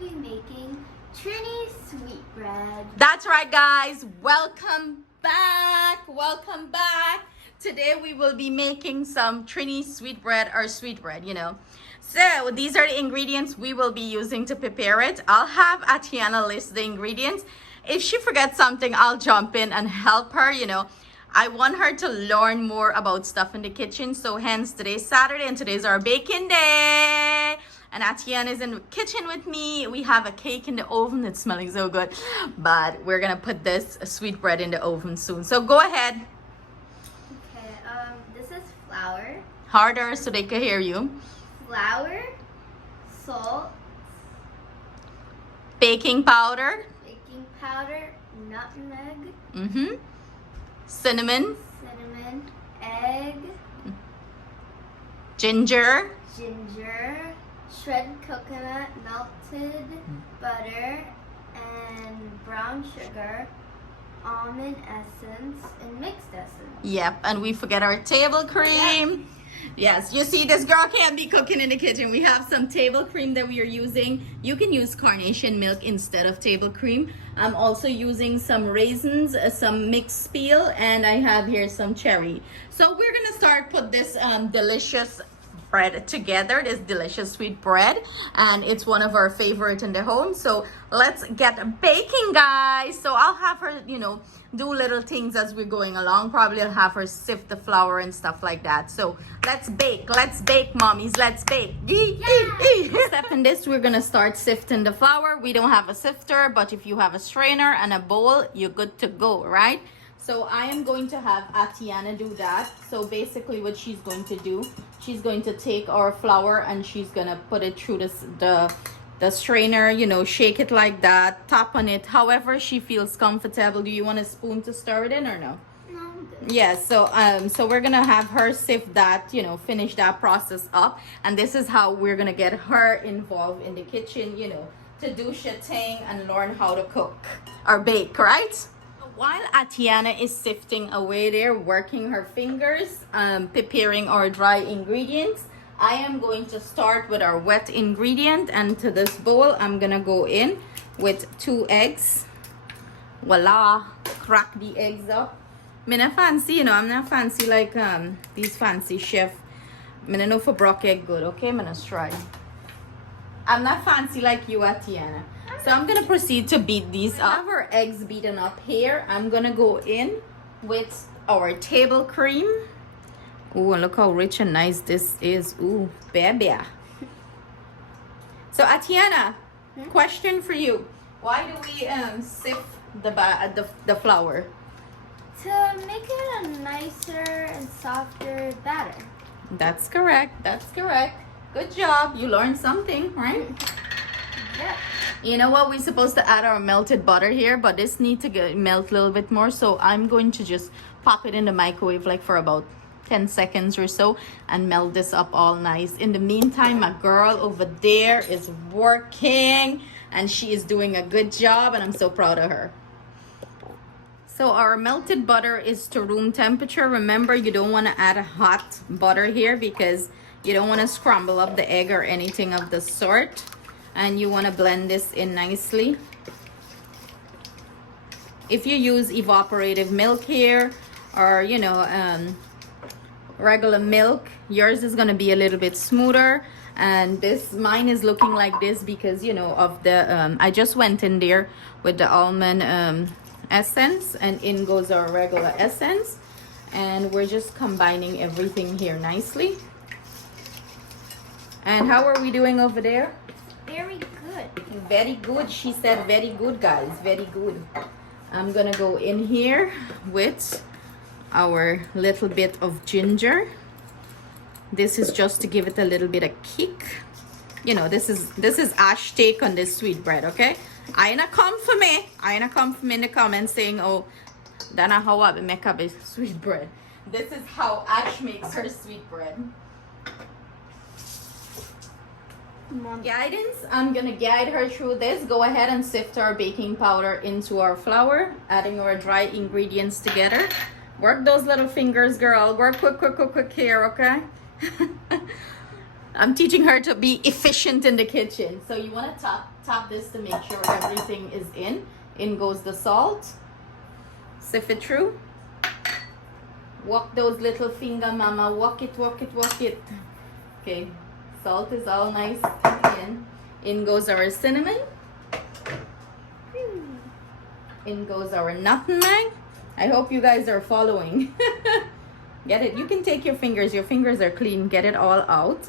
will be making Trini sweetbread. That's right, guys. Welcome back. Welcome back. Today we will be making some Trini sweetbread or sweetbread, you know. So these are the ingredients we will be using to prepare it. I'll have Atiana list the ingredients. If she forgets something, I'll jump in and help her, you know. I want her to learn more about stuff in the kitchen. So hence today's Saturday and today's our baking day. And Atiana is in the kitchen with me. We have a cake in the oven. It's smelling so good. But we're gonna put this sweetbread in the oven soon. So go ahead. Okay, this is flour. Harder so they can hear you. Flour, salt, Baking powder. baking powder, nutmeg, Cinnamon. cinnamon, egg, Ginger. ginger, shredded coconut, melted butter, and brown sugar, almond essence, and mixed essence. Yep, and we forget our table cream. Yes, you see, this girl can't be cooking in the kitchen. We have some table cream that we are using. You can use carnation milk instead of table cream. I'm also using some raisins, some mixed peel, and I have here some cherry. So we're gonna start put this delicious bread together, this delicious sweet bread, and it's one of our favorite in the home. So let's get baking, guys. So I'll have her, you know, do little things as we're going along. Probably I'll have her sift the flour and stuff like that. So let's bake, mommies, let's bake. Step in this, we're gonna start sifting the flour. We don't have a sifter, but if you have a strainer and a bowl, you're good to go, right? So I am going to have Atiana do that. So basically what she's going to do, she's going to take our flour and she's gonna put it through the strainer, you know, shake it like that, tap on it, however she feels comfortable. Do you want a spoon to stir it in or no? No, I'm good. Yes, so we're gonna have her sift that, you know, finish that process up, and this is how we're gonna get her involved in the kitchen, you know, to do shit thing and learn how to cook or bake, right? While Atiana is sifting away there, working her fingers, preparing our dry ingredients, I am going to start with our wet ingredient, and to this bowl I'm gonna go in with 2 eggs. Voila, crack the eggs up. I'm not fancy, you know, I'm not fancy like these fancy chef. I don't know for broke egg good, okay? I'm gonna try. I'm not fancy like you, Atiana. So I'm gonna proceed to beat these up. I have our eggs beaten up here. I'm gonna go in with our table cream. Ooh, and look how rich and nice this is. Ooh, baby. So Atiana, question for you. Why do we sift the flour? To make it a nicer and softer batter. That's correct. That's correct. Good job. You learned something, right? Yeah. You know what? We're supposed to add our melted butter here, but this needs to melt a little bit more. So I'm going to just pop it in the microwave like for about 10 seconds or so and melt this up all nice. In the meantime, my girl over there is working and she is doing a good job, and I'm so proud of her. So our melted butter is to room temperature. Remember, you don't want to add hot butter here because you don't want to scramble up the egg or anything of the sort. And you want to blend this in nicely. If you use evaporative milk here, or you know, regular milk, yours is going to be a little bit smoother. And mine is looking like this because, you know, of the I just went in there with the almond essence, and in goes our regular essence, and we're just combining everything here nicely. And how are we doing over there? Very good. Very good. She said very good, guys. Very good. I'm gonna go in here with our little bit of ginger. This is just to give it a little bit of kick. You know, this is Ash take on this sweet bread, okay? I ain't come for me. I ain't come for me in the comments saying, oh, that's not how I make up a sweet bread. This is how Ash makes her sweet bread. Guidance, I'm gonna guide her through this. Go ahead and sift our baking powder into our flour, adding our dry ingredients together. Work those little fingers, girl. Work quick here, okay? I'm teaching her to be efficient in the kitchen. So you want to top this to make sure everything is in. In goes the salt. Sift it through. Walk those little finger, mama. Walk it, walk it, walk it. Okay, salt is all nice in. In goes our cinnamon. In goes our nutmeg. I hope you guys are following. Get it? You can take your fingers. Your fingers are clean. Get it all out.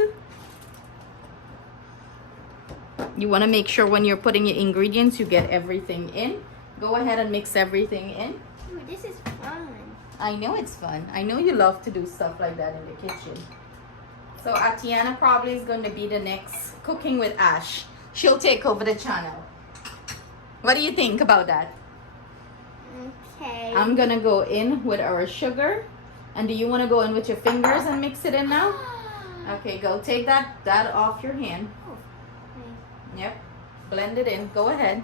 You want to make sure when you're putting your ingredients, you get everything in. Go ahead and mix everything in. Ooh, this is fun. I know it's fun. I know you love to do stuff like that in the kitchen. So Atiana probably is going to be the next Cooking with Ash. She'll take over the channel. What do you think about that? Okay. I'm going to go in with our sugar. And do you want to go in with your fingers and mix it in now? Okay, go take that off your hand. Yep. Blend it in. Go ahead.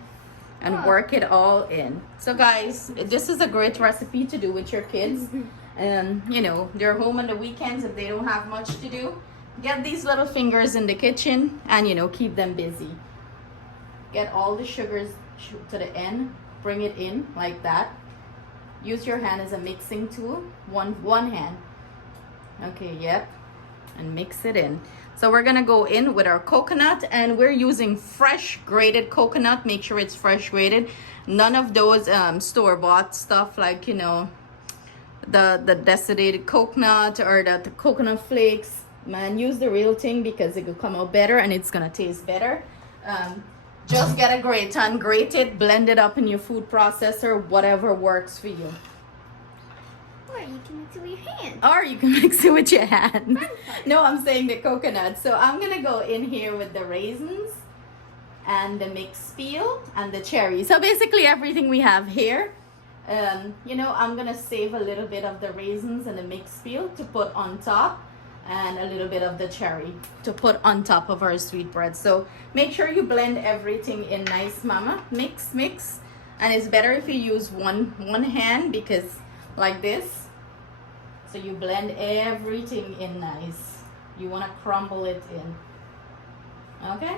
And work it all in. So guys, this is a great recipe to do with your kids. And you know, they're home on the weekends if they don't have much to do. Get these little fingers in the kitchen and you know, keep them busy. Get all the sugars to the end. Bring it in like that. Use your hand as a mixing tool. One hand. Okay, yep. And mix it in. So we're gonna go in with our coconut, and we're using fresh grated coconut. Make sure it's fresh grated. None of those store-bought stuff like, you know, the desiccated coconut or the coconut flakes. Man, use the real thing because it will come out better and it's gonna taste better. Just get a grater and grate it, blend it up in your food processor, whatever works for you. Or you can mix it with your hand. Or you can mix it with your hand. No, I'm saying the coconut. So I'm gonna go in here with the raisins and the mixed peel and the cherries. So basically everything we have here. You know, I'm gonna save a little bit of the raisins and the mixed peel to put on top, and a little bit of the cherry to put on top of our sweetbread. So make sure you blend everything in nice, mama. Mix. And it's better if you use one hand, because like this. So you blend everything in nice. You want to crumble it in. Okay?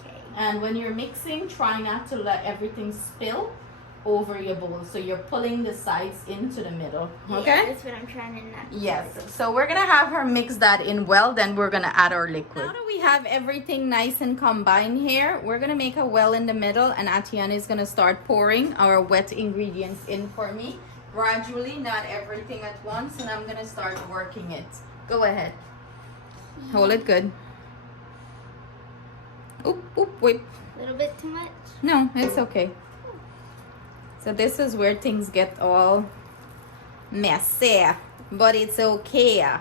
Okay. And when you're mixing, try not to let everything spill over your bowl. So you're pulling the sides into the middle. Okay? Yeah, that's what I'm trying to not do. Yes. So we're going to have her mix that in well. Then we're going to add our liquid. Now that we have everything nice and combined here, we're going to make a well in the middle. And Atiana is going to start pouring our wet ingredients in for me. Gradually, not everything at once, and I'm gonna start working it. Go ahead. Hold it good. Oop, whip. A little bit too much? No, it's okay. So this is where things get all messy, but it's okay. I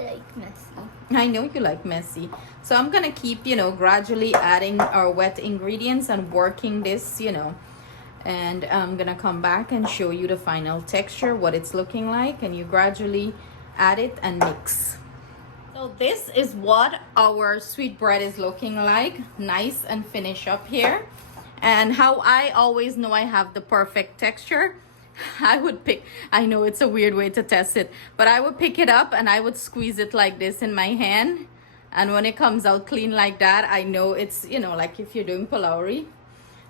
like messy. I know you like messy. So I'm gonna keep, you know, gradually adding our wet ingredients and working this, you know. And I'm gonna come back and show you the final texture, what it's looking like, and you gradually add it and mix. So this is what our sweetbread is looking like, nice and finished up here. And how I always know I have the perfect texture, I would pick, I know it's a weird way to test it, but I would pick it up and I would squeeze it like this in my hand. And when it comes out clean like that, I know it's, you know, like if you're doing pulauri,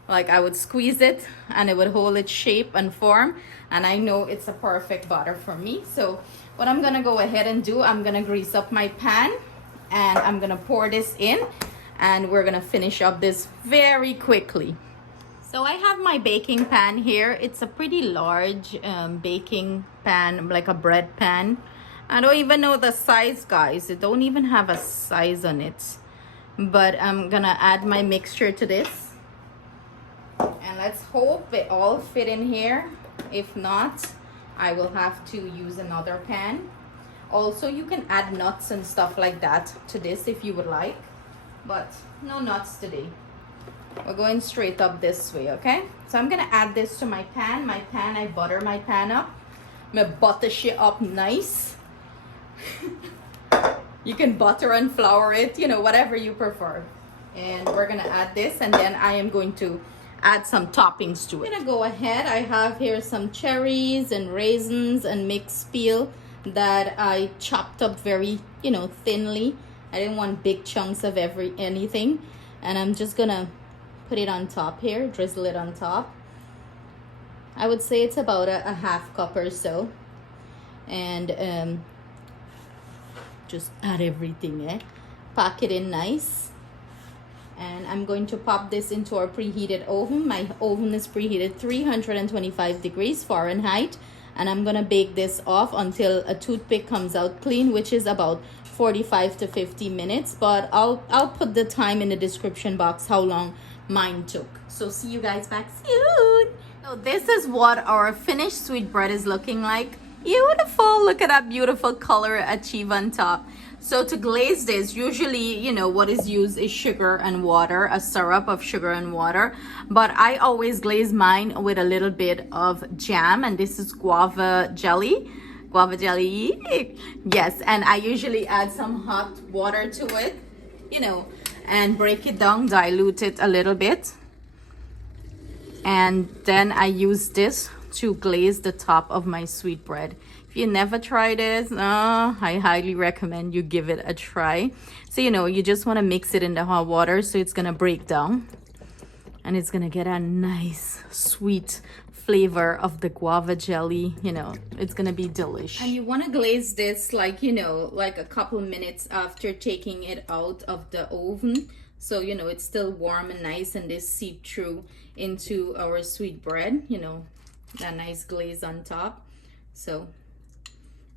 like I would squeeze it and it would hold its shape and form, and I know it's a perfect butter for me. So what I'm gonna go ahead and do, I'm gonna grease up my pan and I'm gonna pour this in, and we're gonna finish up this very quickly. So I have my baking pan here. It's a pretty large baking pan, like a bread pan. I don't even know the size, guys. It don't even have a size on it. But I'm gonna add my mixture to this. And let's hope it all fit in here. If not, I will have to use another pan. Also, you can add nuts and stuff like that to this if you would like. But no nuts today. We're going straight up this way, okay? So I'm gonna add this to my pan. I butter my pan up. I'm gonna butter shit up nice. You can butter and flour it, you know, whatever you prefer. And we're gonna add this, and then I am going to add some toppings to it. I'm gonna go ahead. I have here some cherries and raisins and mixed peel that I chopped up very, you know, thinly. I didn't want big chunks of anything. And I'm just gonna put it on top here, drizzle it on top. I would say it's about a half cup or so. And just add everything, pack it in nice. And I'm going to pop this into our preheated oven. My oven is preheated 325 degrees Fahrenheit. And I'm gonna bake this off until a toothpick comes out clean, which is about 45 to 50 minutes. But I'll put the time in the description box how long mine took. So see you guys back soon. So this is what our finished sweetbread is looking like. Beautiful. Look at that beautiful color achieved on top. So to glaze this, usually, you know, what is used is sugar and water, a syrup of sugar and water. But I always glaze mine with a little bit of jam, and this is guava jelly. Guava jelly. Yes, and I usually add some hot water to it, you know, and break it down, dilute it a little bit. And then I use this to glaze the top of my sweetbread. If you never tried it, I highly recommend you give it a try. So, you know, you just want to mix it in the hot water so it's going to break down. And it's going to get a nice sweet flavor of the guava jelly. You know, it's going to be delicious. And you want to glaze this like, you know, like a couple minutes after taking it out of the oven. So, you know, it's still warm and nice, and this seep through into our sweetbread, you know, that nice glaze on top. So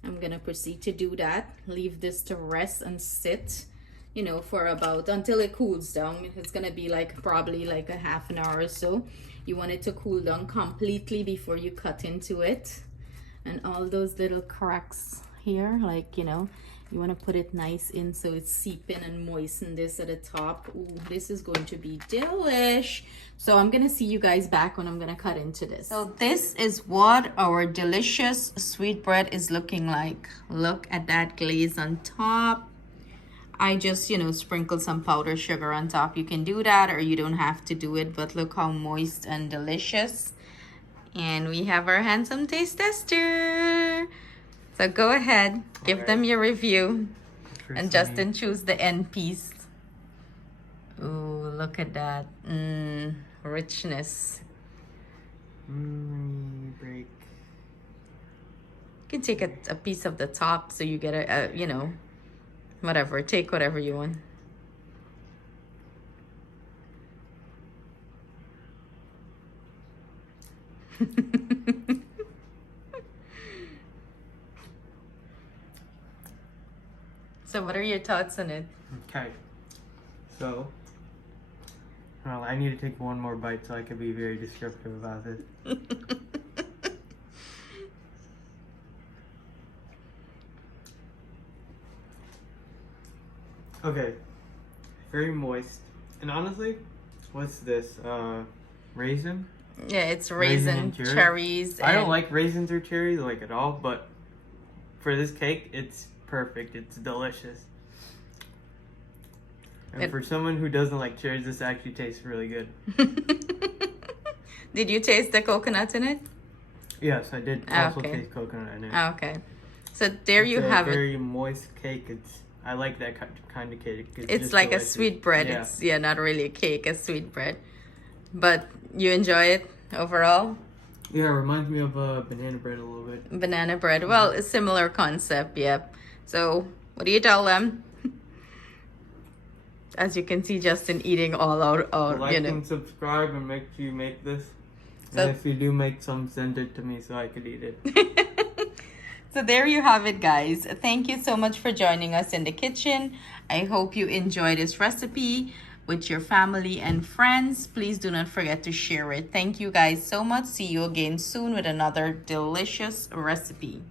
I'm gonna proceed to do that. Leave this to rest and sit, you know, for about until it cools down. It's gonna be like probably like a half an hour or so. You want it to cool down completely before you cut into it. And all those little cracks here, like, you know, you want to put it nice in so it's seeping and moisten this at the top. Ooh, this is going to be delish. So I'm gonna see you guys back when I'm gonna cut into this. So this is what our delicious sweetbread is looking like. Look at that glaze on top. I just, you know, sprinkle some powdered sugar on top. You can do that or you don't have to do it, but look how moist and delicious. And we have our handsome taste tester. So go ahead, give them your review. And Justin, choose the end piece. Ooh, look at that. Richness. Break. You can take a piece of the top so you get a, you know, whatever. Take whatever you want. So what are your thoughts on it? Okay. So, well, I need to take one more bite so I can be very descriptive about this. Okay. Very moist. And honestly, what's this? Raisin? Yeah, it's raisin and cherries. I don't like raisins or cherries like at all, but for this cake, it's perfect. It's delicious. And for someone who doesn't like cherries, this actually tastes really good. Did you taste the coconut in it? Yes, I did also taste coconut in it. Okay. So there you have it. It's a very moist cake. I like that kind of cake. It's like delicious. a sweet bread. Yeah. It's not really a cake, a sweet bread. But you enjoy it overall? Yeah, it reminds me of banana bread a little bit. Banana bread. Well, a similar concept, yep. So what do you tell them? As you can see, Justin eating all out. Like you know. and subscribe and make sure you make this. So, and if you do make some, send it to me so I could eat it. So there you have it, guys. Thank you so much for joining us in the kitchen. I hope you enjoy this recipe with your family and friends. Please do not forget to share it. Thank you guys so much. See you again soon with another delicious recipe.